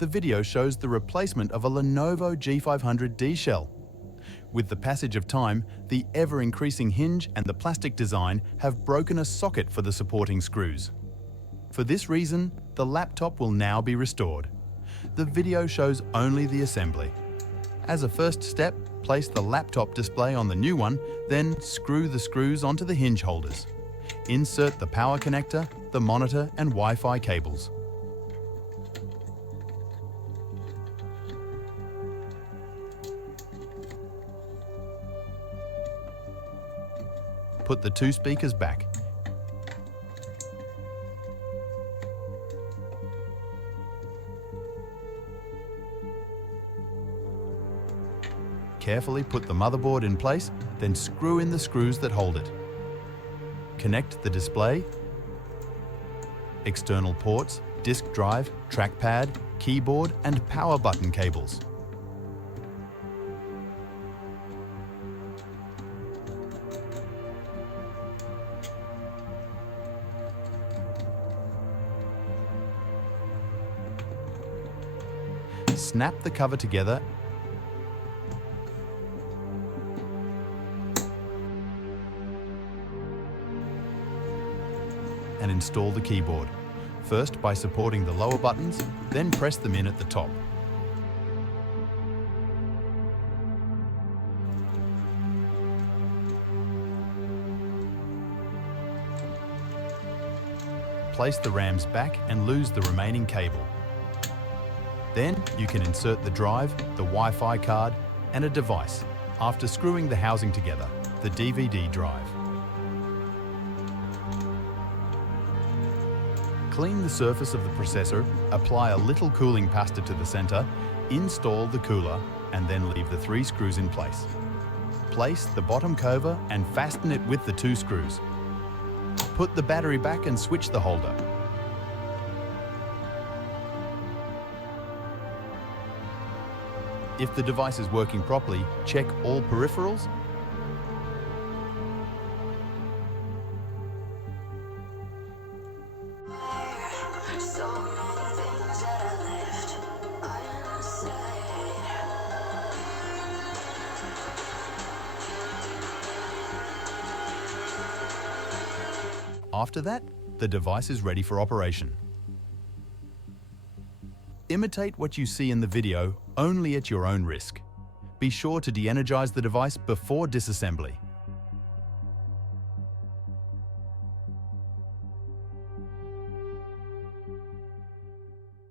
the video shows the replacement of a Lenovo G500 D-shell. With the passage of time, the ever-increasing hinge and the plastic design have broken a socket for the supporting screws. For this reason, the laptop will now be restored. The video shows only the assembly. As a first step, place the laptop display on the new one, then screw the screws onto the hinge holders. Insert the power connector, the monitor and Wi-Fi cables. Put the two speakers back. Carefully put the motherboard in place, then screw in the screws that hold it. Connect the display, external ports, disk drive, trackpad, keyboard and power button cables. Snap the cover together and install the keyboard. First by supporting the lower buttons, then press them in at the top. Place the RAMs back and lose the remaining cable. Then you can insert the drive, the Wi-Fi card and a device after screwing the housing together, the DVD drive. Clean the surface of the processor, apply a little cooling pasta to the center, install the cooler and then leave the 3 screws in place. Place the bottom cover and fasten it with the 2 screws. Put the battery back and switch the holder. If the device is working properly, check all peripherals. After that, the device is ready for operation. Imitate what you see in the video only at your own risk. Be sure to de-energize the device before disassembly.